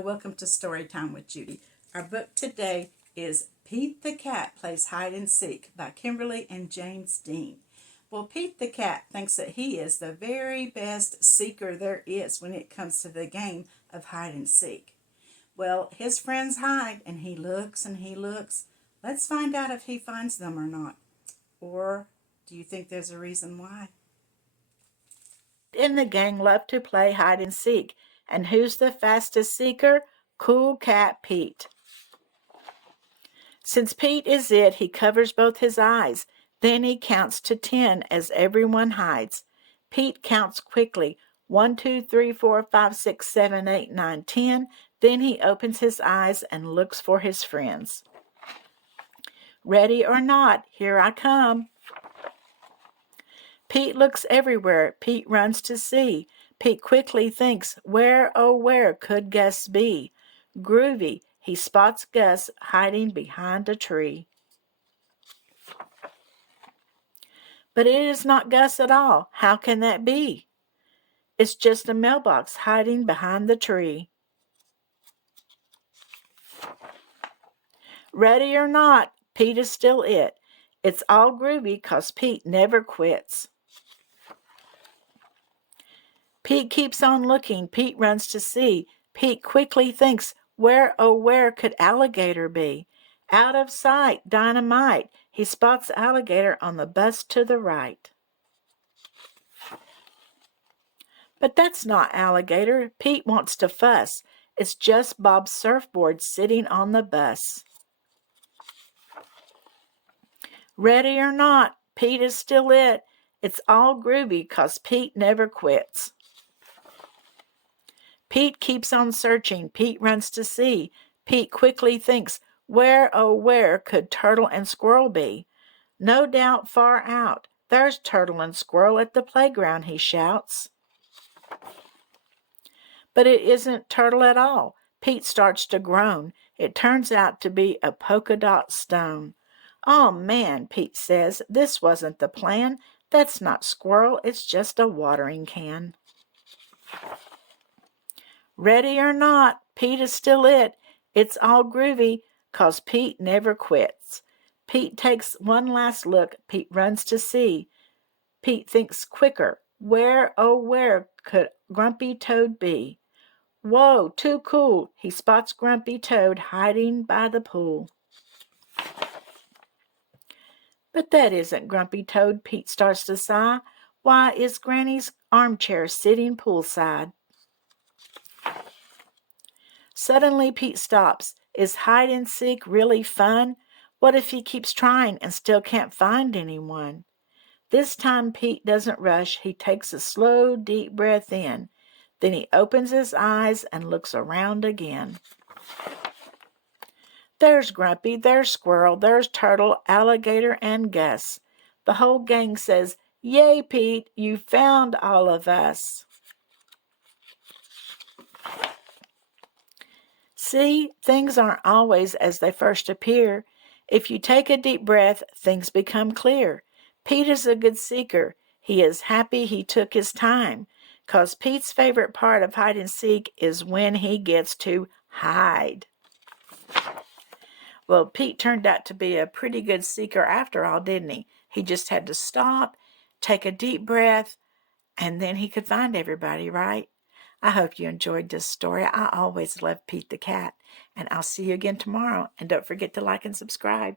welcome to Story Time with Judy. Our book today is Pete the Cat Plays Hide and Seek by Kimberly and James Dean. Well, Pete the Cat thinks that he is the very best seeker there is when it comes to the game of hide and seek. Well, his friends hide and he looks and he looks. Let's find out if he finds them or not. Or do you think there's a reason why? In the gang love to play hide and seek. And who's the fastest seeker? Cool Cat Pete. Since Pete is it, he covers both his eyes. Then he counts to 10 as everyone hides. Pete counts quickly. 1, 2, 3, 4, 5, 6, 7, 8, 9, 10. Then he opens his eyes and looks for his friends. Ready or not, here I come. Pete looks everywhere. Pete runs to see. Pete quickly thinks, where, oh where could Gus be? Groovy, he spots Gus hiding behind a tree. But it is not Gus at all. How can that be? It's just a mailbox hiding behind the tree. Ready or not, Pete is still it. It's all groovy 'cause Pete never quits. Pete keeps on looking. Pete runs to see. Pete quickly thinks, where, oh where could alligator be? Out of sight, dynamite. He spots alligator on the bus to the right. But that's not alligator. Pete wants to fuss. It's just Bob's surfboard sitting on the bus. Ready or not, Pete is still it. It's all groovy 'cause Pete never quits. Pete keeps on searching. Pete runs to see. Pete quickly thinks, where, oh where could Turtle and Squirrel be? No doubt far out. There's Turtle and Squirrel at the playground, he shouts. But it isn't Turtle at all. Pete starts to groan. It turns out to be a polka dot stone. Oh man, Pete says, this wasn't the plan. That's not Squirrel, it's just a watering can. Ready or not, Pete is still it. It's all groovy 'cause Pete never quits. Pete takes one last look. Pete runs to see. Pete thinks quicker. Where, oh where could Grumpy Toad be? Whoa, too cool. He spots Grumpy Toad hiding by the pool. But that isn't Grumpy Toad, Pete starts to sigh. Why, it's Granny's armchair sitting poolside. Suddenly Pete stops. Is hide and seek really fun? What if he keeps trying and still can't find anyone? This time Pete doesn't rush. He takes a slow, deep breath in. Then he opens his eyes and looks around again. There's Grumpy, there's Squirrel, there's Turtle, Alligator, and Gus. The whole gang says, yay, Pete, you found all of us. See, things aren't always as they first appear. If you take a deep breath, things become clear. Pete is a good seeker. He is happy he took his time, 'cause Pete's favorite part of hide and seek is when he gets to hide. Well, Pete turned out to be a pretty good seeker after all, didn't he? He just had to stop, take a deep breath, and then he could find everybody, right? I hope you enjoyed this story. I always love Pete the Cat. And I'll see you again tomorrow. And don't forget to like and subscribe.